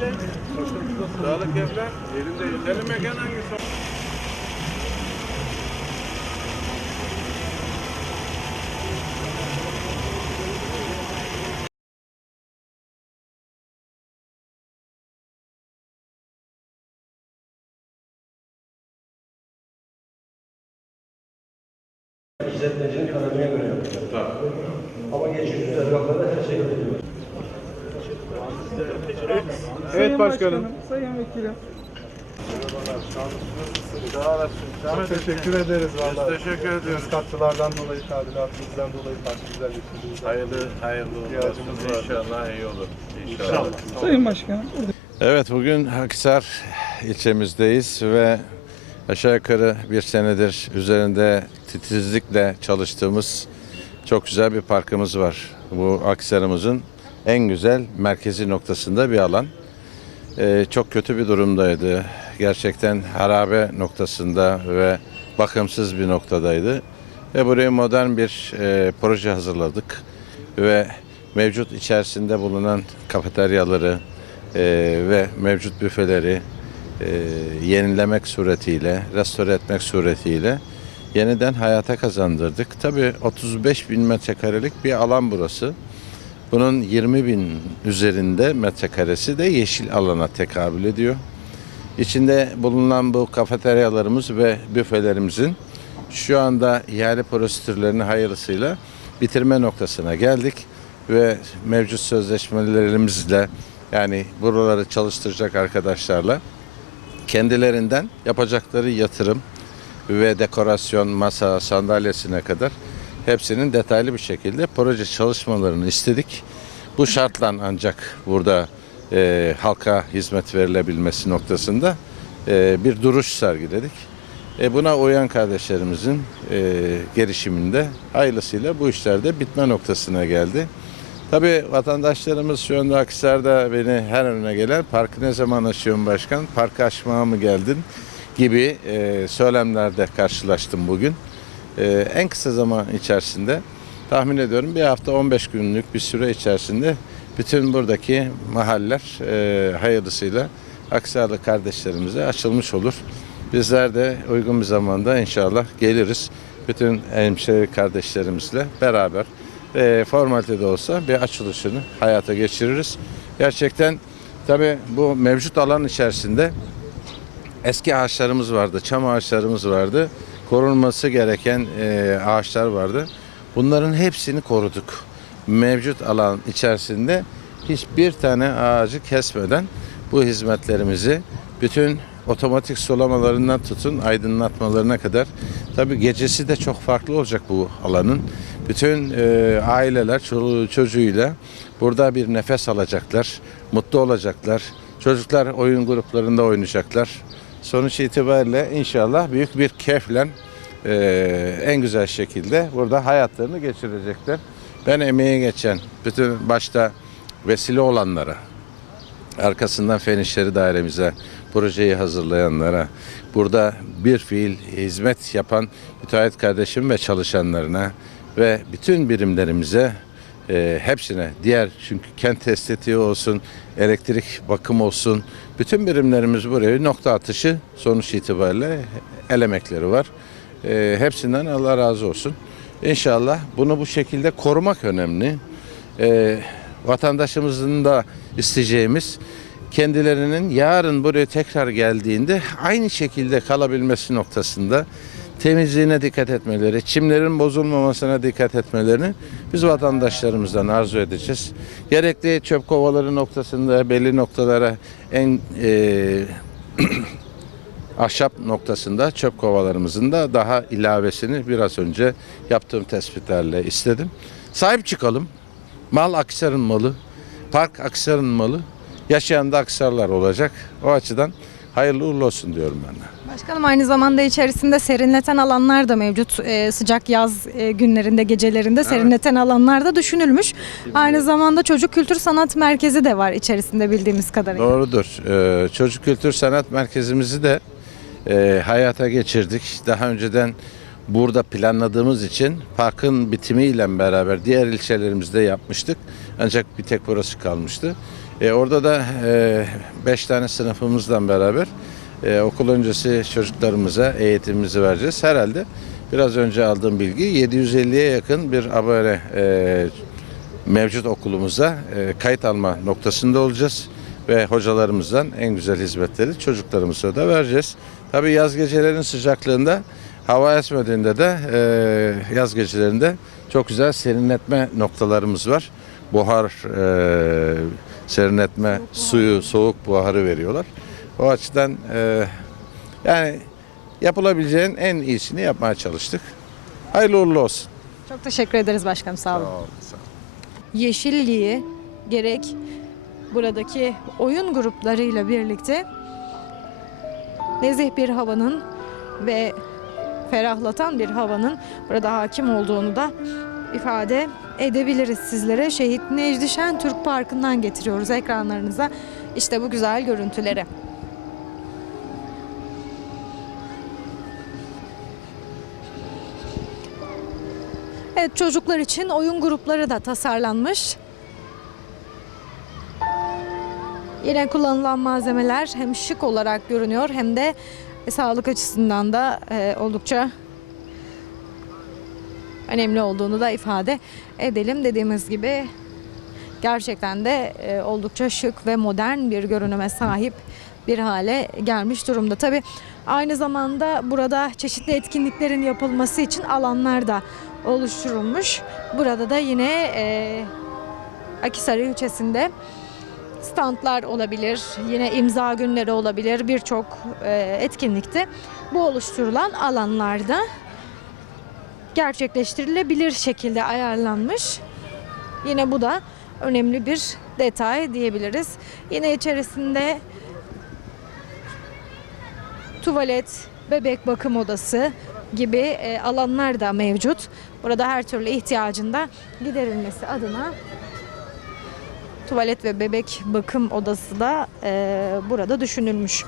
Sağlık evler. Yerinde. Senin mekan hangisi? İşletmecinin kalemine göre yapıyor. Ama geçici tezgahlarda her şey yapılıyor. Evet başkanım. Sayın Vekilim. Çok teşekkür ederiz Biz vallahi. teşekkür ediyoruz. Katkılardan dolayı, tadilatınızdan dolayı parkı güzelleştirdiğiniz Hayırlı, hayırlı İhtiyacımız olsun. var. İnşallah iyi olur. İnşallah. Sayın Başkanım. Evet bugün Akisar ilçemizdeyiz ve aşağı yukarı bir senedir üzerinde titizlikle çalıştığımız çok güzel bir parkımız var. Bu Akisar'ımızın en güzel merkezi noktasında bir alan. Ee, çok kötü bir durumdaydı. Gerçekten harabe noktasında ve bakımsız bir noktadaydı. Ve buraya modern bir e, proje hazırladık. Ve mevcut içerisinde bulunan kafeteryaları e, ve mevcut büfeleri e, yenilemek suretiyle, restore etmek suretiyle yeniden hayata kazandırdık. Tabii 35 bin metrekarelik bir alan burası. Bunun 20 bin üzerinde metrekaresi de yeşil alana tekabül ediyor. İçinde bulunan bu kafeteryalarımız ve büfelerimizin şu anda ihale prosedürlerini hayırlısıyla bitirme noktasına geldik ve mevcut sözleşmelerimizle yani buraları çalıştıracak arkadaşlarla kendilerinden yapacakları yatırım ve dekorasyon, masa, sandalyesine kadar hepsinin detaylı bir şekilde proje çalışmalarını istedik. Bu şartla ancak burada e, halka hizmet verilebilmesi noktasında e, bir duruş sergiledik. E, buna uyan kardeşlerimizin e, gelişiminde hayırlısıyla bu işler de bitme noktasına geldi. Tabii vatandaşlarımız şu anda Akhisar'da beni her önüne gelen parkı ne zaman açıyorsun başkan, parkı açmaya mı geldin gibi e, söylemlerde karşılaştım bugün. E, en kısa zaman içerisinde tahmin ediyorum bir hafta 15 günlük bir süre içerisinde bütün buradaki mahaller e, hayırlısıyla Aksarlı kardeşlerimize açılmış olur. Bizler de uygun bir zamanda inşallah geliriz. Bütün hemşehri kardeşlerimizle beraber e, formalite de olsa bir açılışını hayata geçiririz. Gerçekten tabii bu mevcut alan içerisinde eski ağaçlarımız vardı, çam ağaçlarımız vardı. Korunması gereken e, ağaçlar vardı. Bunların hepsini koruduk. Mevcut alan içerisinde hiçbir tane ağacı kesmeden bu hizmetlerimizi bütün otomatik sulamalarından tutun aydınlatmalarına kadar tabi gecesi de çok farklı olacak bu alanın. Bütün e, aileler çoluğu çocuğuyla burada bir nefes alacaklar, mutlu olacaklar. Çocuklar oyun gruplarında oynayacaklar. Sonuç itibariyle inşallah büyük bir keyifle e, en güzel şekilde burada hayatlarını geçirecekler. Ben emeği geçen bütün başta vesile olanlara, arkasından Fen İşleri Dairemize projeyi hazırlayanlara, burada bir fiil hizmet yapan müteahhit kardeşim ve çalışanlarına ve bütün birimlerimize e, hepsine diğer çünkü kent estetiği olsun, elektrik bakım olsun bütün birimlerimiz buraya nokta atışı sonuç itibariyle el emekleri var. E, hepsinden Allah razı olsun. İnşallah bunu bu şekilde korumak önemli. E, vatandaşımızın da isteyeceğimiz kendilerinin yarın buraya tekrar geldiğinde aynı şekilde kalabilmesi noktasında temizliğine dikkat etmeleri, çimlerin bozulmamasına dikkat etmelerini biz vatandaşlarımızdan arzu edeceğiz. Gerekli çöp kovaları noktasında belli noktalara en e, ahşap noktasında çöp kovalarımızın da daha ilavesini biraz önce yaptığım tespitlerle istedim. Sahip çıkalım. Mal Aksar'ın malı, park Aksar'ın malı. Yaşayan da Aksarlar olacak. O açıdan hayırlı uğurlu olsun diyorum ben de. Başkanım aynı zamanda içerisinde serinleten alanlar da mevcut. Ee, sıcak yaz e, günlerinde, gecelerinde serinleten alanlar da düşünülmüş. Aynı zamanda Çocuk Kültür Sanat Merkezi de var içerisinde bildiğimiz kadarıyla. Doğrudur. Ee, Çocuk Kültür Sanat Merkezimizi de e, hayata geçirdik. Daha önceden burada planladığımız için parkın bitimiyle beraber diğer ilçelerimizde yapmıştık. Ancak bir tek burası kalmıştı. E, orada da 5 tane sınıfımızdan beraber e, okul öncesi çocuklarımıza eğitimimizi vereceğiz. Herhalde biraz önce aldığım bilgi 750'ye yakın bir abone e, mevcut okulumuza e, kayıt alma noktasında olacağız ve hocalarımızdan en güzel hizmetleri çocuklarımıza da vereceğiz. Tabii yaz gecelerinin sıcaklığında hava esmediğinde de e, yaz gecelerinde çok güzel serinletme noktalarımız var. Buhar e, serinletme suyu soğuk buharı veriyorlar. O açıdan e, yani yapılabileceğin en iyisini yapmaya çalıştık. Hayırlı uğurlu olsun. Çok teşekkür ederiz başkanım sağ olun. Yeşilliği gerek buradaki oyun gruplarıyla birlikte nezih bir havanın ve ferahlatan bir havanın burada hakim olduğunu da ifade edebiliriz sizlere. Şehit Necdi Şentürk Parkı'ndan getiriyoruz ekranlarınıza işte bu güzel görüntüleri. Evet çocuklar için oyun grupları da tasarlanmış. Yine kullanılan malzemeler hem şık olarak görünüyor hem de sağlık açısından da e, oldukça önemli olduğunu da ifade edelim. Dediğimiz gibi gerçekten de e, oldukça şık ve modern bir görünüme sahip bir hale gelmiş durumda. Tabi aynı zamanda burada çeşitli etkinliklerin yapılması için alanlar da oluşturulmuş. Burada da yine e, Akisar ilçesinde standlar olabilir, yine imza günleri olabilir, birçok e, etkinlikte bu oluşturulan alanlarda gerçekleştirilebilir şekilde ayarlanmış. Yine bu da önemli bir detay diyebiliriz. Yine içerisinde tuvalet, bebek bakım odası gibi e, alanlar da mevcut. Burada her türlü ihtiyacın da giderilmesi adına tuvalet ve bebek bakım odası da e, burada düşünülmüş.